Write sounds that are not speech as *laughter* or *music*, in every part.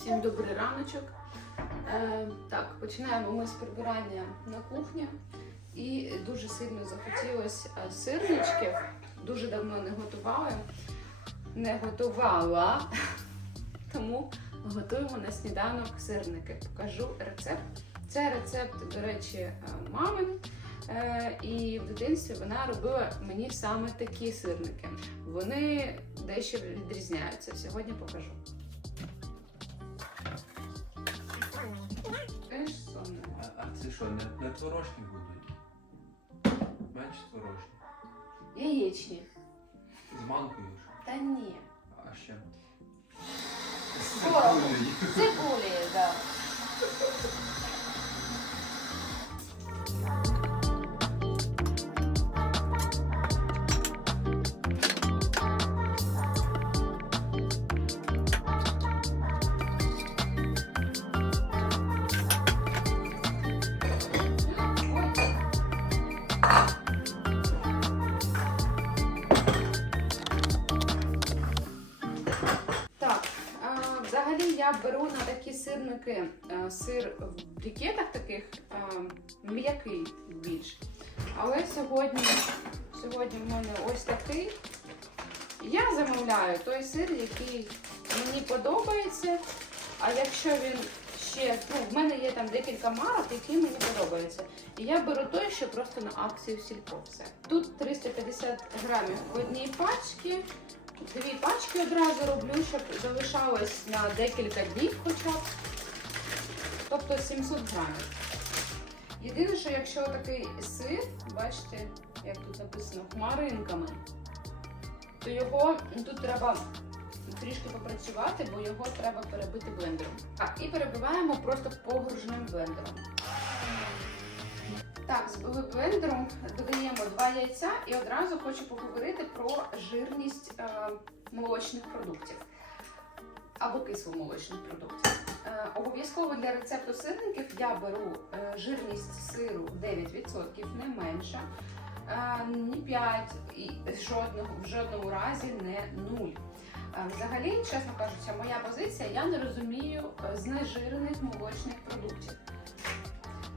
Всім добрий раночок. Е, так, починаємо ми з прибирання на кухні. І дуже сильно захотілося е, сирничків. Дуже давно не готували. Не готувала. *laughs* Тому готуємо на сніданок сирники. Покажу рецепт. Це рецепт, до речі, е, мамин. Е, І в дитинстві вона робила мені саме такі сирники. Вони дещо відрізняються. Сьогодні покажу. Не, творожні будуть? Менше творожні. Яєчні. З манкою ж. Та ні. А ще. Творогом. Цибулі, так. Так, я беру на такі сирники е, сир в брикетах таких е, м'який більш. Але сьогодні, сьогодні в мене ось такий. Я замовляю той сир, який мені подобається. А якщо він ще, ну, в мене є там декілька марок, які мені подобаються. І я беру той, що просто на акцію сільпо все. Тут 350 грамів в одній пачці. Дві пачки одразу роблю, щоб залишалось на декілька днів хоча б. Тобто 700 грамів. Єдине, що якщо такий сир, бачите, як тут написано, хмаринками, то його ну, тут треба трішки попрацювати, бо його треба перебити блендером. Так, і перебиваємо просто погружним блендером. Так, збили блендером, додаємо два яйця і одразу хочу поговорити про жирність е, молочних продуктів або кисломолочних продуктів. Е, обов'язково для рецепту сирників я беру е, жирність сиру 9%, не менше, ні 5 і жодного, в жодному разі не 0. Е, Взагалі, чесно кажучи, моя позиція, я не розумію знежирених молочних продуктів.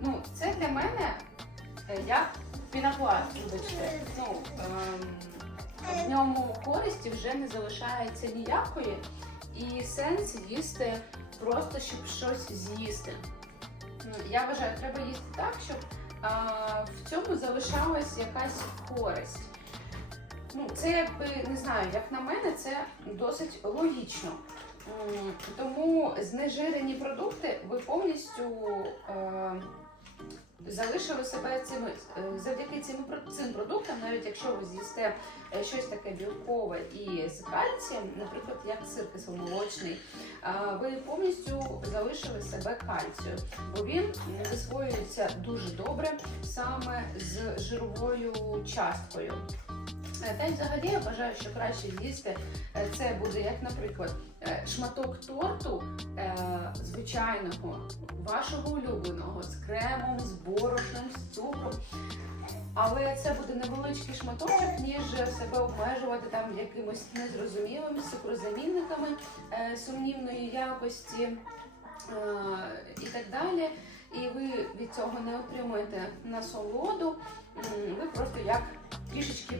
Ну, це для мене як пінопласт, вибачте. Ну, ем, в ньому користі вже не залишається ніякої, і сенс їсти просто щоб щось з'їсти. Ну, Я вважаю, треба їсти так, щоб а, в цьому залишалась якась користь. Ну, це якби не знаю, як на мене, це досить логічно. Тому знежирені продукти ви повністю е, залишили себе цими е, завдяки цим, цим продуктам, навіть якщо ви з'їсте е, щось таке білкове і з кальцієм, наприклад, як сир кисломолочний, ви повністю залишили себе кальцію, бо він висвоюється дуже добре саме з жировою часткою. Е, Та й взагалі я вважаю, що краще з'їсти е, це буде, як, наприклад, е, шматок торту звичайного, вашого улюбленого, з кремом, з борошном, з цукром. Але це буде невеличкий шматочок, ніж себе обмежувати там якимось незрозумілими цукрозамінниками сумнівної якості і так далі. І ви від цього не отримуєте насолоду, ви просто як трішечки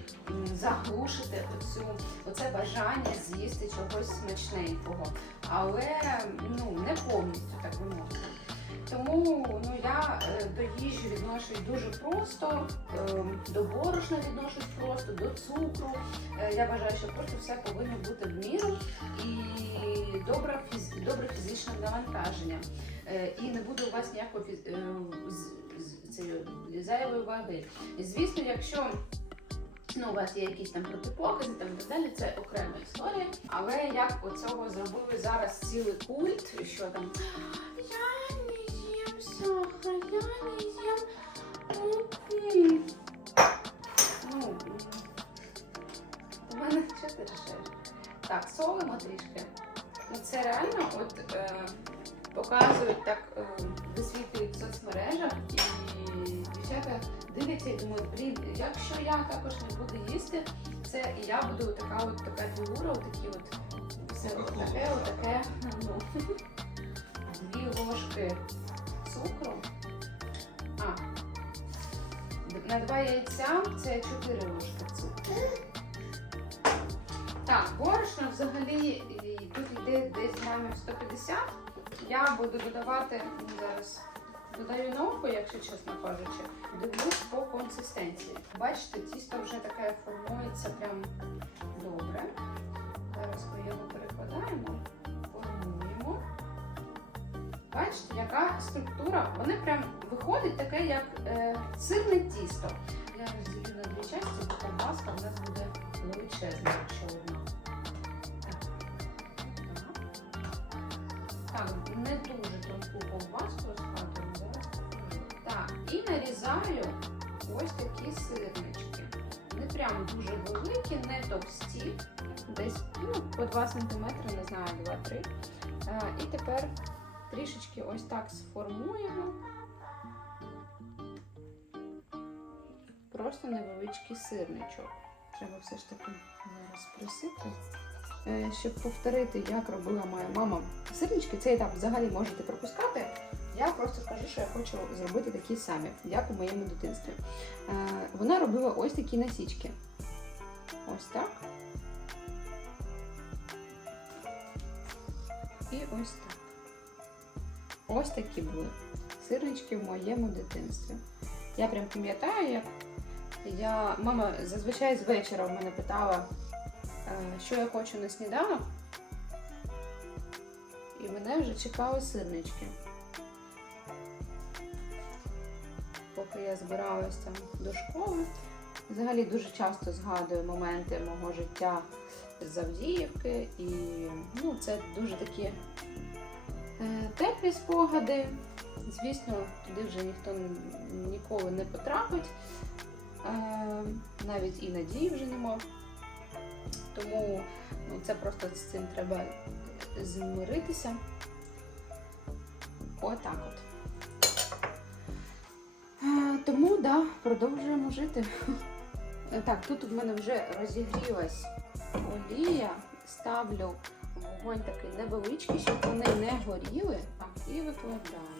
заглушите оцю, оце бажання з'їсти чогось смачненького, але ну, не повністю, так би мовити. Тому ну, я е, відношусь дуже просто, е, до борошна відношусь просто, до цукру. Е, я вважаю, що просто все повинно бути в міру і добре, добре фізичне навантаження. Е, і не буде у вас ніякої е, зайвої ваги. Звісно, якщо ну, у вас є якісь там протипокази там, далі, це окрема історія. Але як оцього зробили зараз цілий культ, що там я не їм сахар, я не їм. У мене що ти? Так, солимо трішки. Ну це реально от е, показують так, е, висвітлюють в і дівчата дивляться і думають, блін, якщо я також не буду їсти, це і я буду така от така фігура, от все от таке, от. Ну, *laughs* ложки цукру. На два яйця це 4 ложки. Так, борошно взагалі тут йде десь грамів 150. Я буду додавати ну, зараз. Додаю на око, якщо чесно кажучи, дивлюсь по консистенції. Бачите, тісто вже таке формується прям добре. Зараз ми його перекладаємо. Бачите, яка структура? Вони прям виходить таке, як е, сирне тісто. Я розділю на дві частини, бо ковбаска в нас буде величезна, якщо одна. Так. Не дуже тонку ковбаску розкатую, зараз. Так, і нарізаю ось такі сирнички. Не прям дуже великі, не товсті, десь ну, по 2 см, не знаю, 2-3. Е, і тепер трішечки ось так сформуємо. Просто невеличкий сирничок. Треба все ж таки зараз присипати. Е, Щоб повторити, як робила моя мама сирнички, цей етап взагалі можете пропускати. Я просто скажу, що я хочу зробити такі самі, як у моєму дитинстві. Е, Вона робила ось такі насічки. Ось так. І ось так. Ось такі були сирнички в моєму дитинстві. Я прям пам'ятаю, як я мама зазвичай з вечора в мене питала, е, що я хочу на сніданок. І мене вже чекали сирнички. Поки я збиралась там до школи. Взагалі дуже часто згадую моменти мого життя з Авдіївки, і ну, це дуже такі теплі спогади. Звісно, туди вже ніхто ніколи не потрапить. Е, навіть і надії вже нема. Тому ну, це просто з цим треба змиритися. Отак от. Е, Тому, да, продовжуємо жити. Е, *laughs* Так, тут в мене вже розігрілась олія. Ставлю вогонь такий невеличкий, щоб вони не горіли. Так, і викладаю.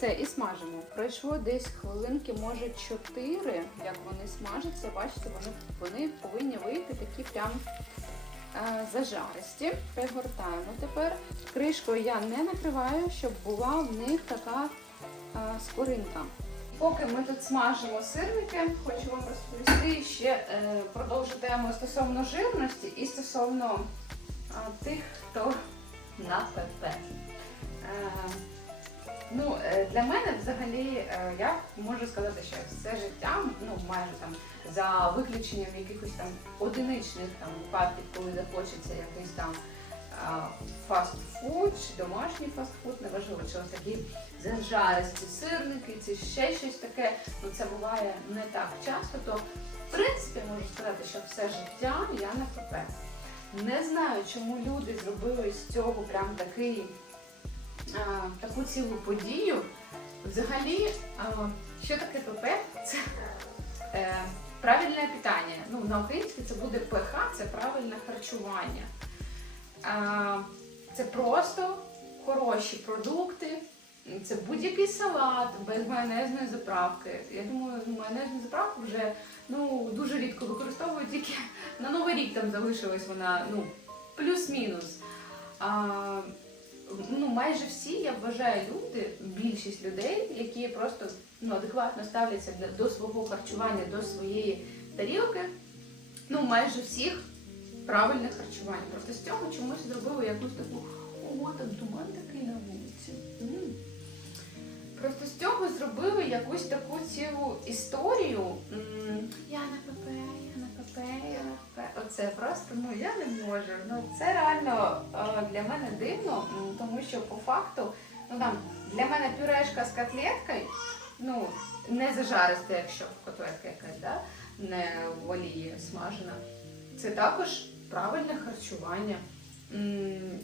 Все, і смажимо. Пройшло десь хвилинки, може 4, як вони смажаться. Бачите, вони, вони повинні вийти такі прям е, зажаристі. Пригортаємо тепер. Кришкою я не накриваю, щоб була в них така е, скоринка. Поки ми тут смажимо сирники, хочу вам розповісти ще е, продовжу тему стосовно жирності і стосовно тих, хто на ПП. Е, Ну, е, для мене взагалі е, я можу сказати, що все життя, ну майже там за виключенням якихось там одиничних там випадків, коли захочеться якийсь там фастфуд чи домашній фастфуд, неважливо, чи ось такі зажаристі сирники, чи ще щось таке. Ну це буває не так часто. То в принципі можу сказати, що все життя я на ПП. Не знаю, чому люди зробили з цього прям такий а, таку цілу подію. Взагалі, а, що таке ПП? Це е, правильне питання. Ну, на українській це буде ПХ, це правильне харчування. Це просто хороші продукти. Це будь-який салат без майонезної заправки. Я думаю, ну, майонезну заправку вже ну, дуже рідко використовують, тільки на Новий рік там залишилась вона ну, плюс-мінус. А, ну, майже всі, я вважаю, люди, більшість людей, які просто ну, адекватно ставляться до свого харчування, до своєї тарілки, ну, майже всіх правильне харчування. Просто з цього чомусь зробили якусь таку, ого, там туман такий на вулиці. Просто з цього зробили якусь таку цілу історію. Я на ПП, я на ПП, я на ПП. Оце просто ну я не можу. Ну це реально е, для мене дивно, тому що по факту, ну там для мене пюрешка з котлеткою, ну не зажариста, якщо котлетка якась, да? не в олії смажена. Це також правильне харчування.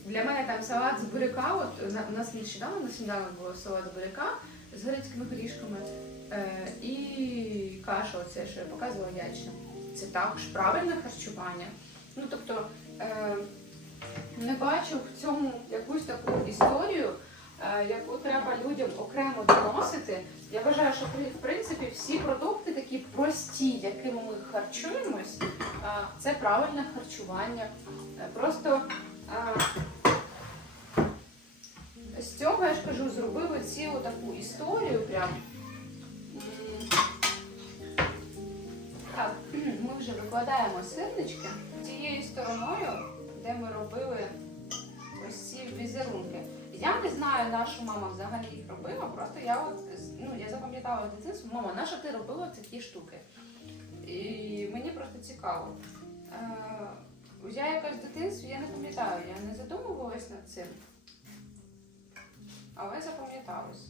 Для мене там салат з буряка, от у нас нещодавно на сніданок було салат з буряка з грецькими горішками е, і каша, оце, що я показувала ячна. це також правильне харчування. Ну тобто е, не бачу в цьому якусь таку історію, яку треба людям окремо доносити. Я вважаю, що в принципі всі продукти такі прості, якими ми харчуємось, е, це правильне харчування. Е, Просто е, з цього я ж кажу, зробили цілу таку історію прям. *clears throat* Ми вже викладаємо сирнички цією стороною, де ми робили ось ці візерунки. Я не знаю, на що мама взагалі їх робила, просто я от ну, я запам'ятала в дитинстві, мама, на що ти робила такі штуки? І мені просто цікаво. Е, я якось в дитинстві, я не пам'ятаю, я не задумувалась над цим. Але запам'яталось.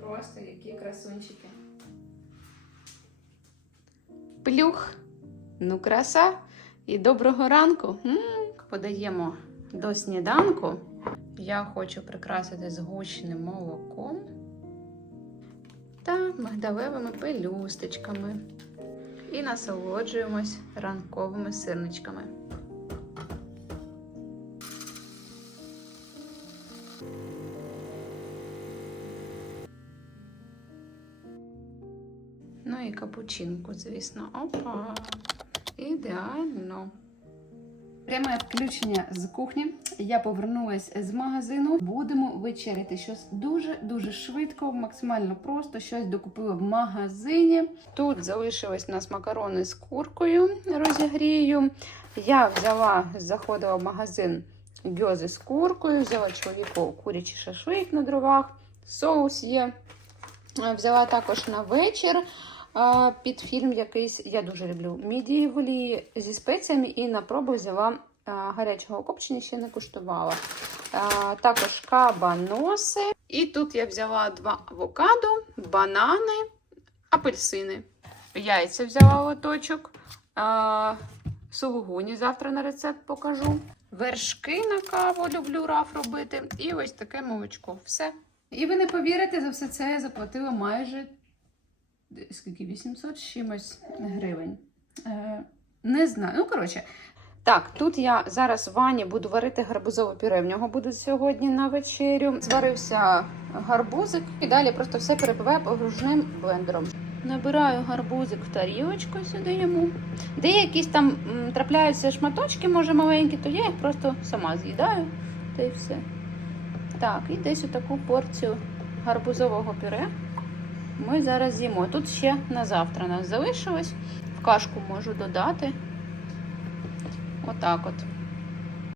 Просто які красунчики. Плюх. Ну, краса. І доброго ранку. м Подаємо до сніданку. Я хочу прикрасити згущеним молоком та мигдалевими пелюсточками. І насолоджуємось ранковими сирничками. Ну і капучинку, звісно. Опа! Ідеально. Пряме включення з кухні. Я повернулась з магазину. Будемо вечеряти щось дуже-дуже швидко, максимально просто. Щось докупила в магазині. Тут залишились у нас макарони з куркою розігрію. Я взяла, заходила в магазин гьози з куркою, взяла чоловіку курячий шашлик на дровах, соус є. Взяла також на вечір під фільм якийсь. Я дуже люблю мідії зі спеціями і на пробу взяла гарячого копчення, ще не куштувала. Також кабаноси. І тут я взяла два авокадо, банани, апельсини. Яйця взяла лоточок. Сулугуні завтра на рецепт покажу. Вершки на каву люблю раф робити. І ось таке молочко. Все. І ви не повірите, за все це я заплатила майже скільки 800 з чимось гривень. Е, не знаю. Ну, коротше. Так, тут я зараз в ванні буду варити гарбузове пюре. В нього будуть сьогодні на вечерю. Зварився гарбузик і далі просто все перебиваю погружним блендером. Набираю гарбузик в тарілочку сюди йому. Де якісь там трапляються шматочки, може маленькі, то я їх просто сама з'їдаю. Та й все. Так, і десь таку порцію гарбузового пюре ми зараз з'їмо. Тут ще на завтра нас залишилось. В кашку можу додати. Отак от.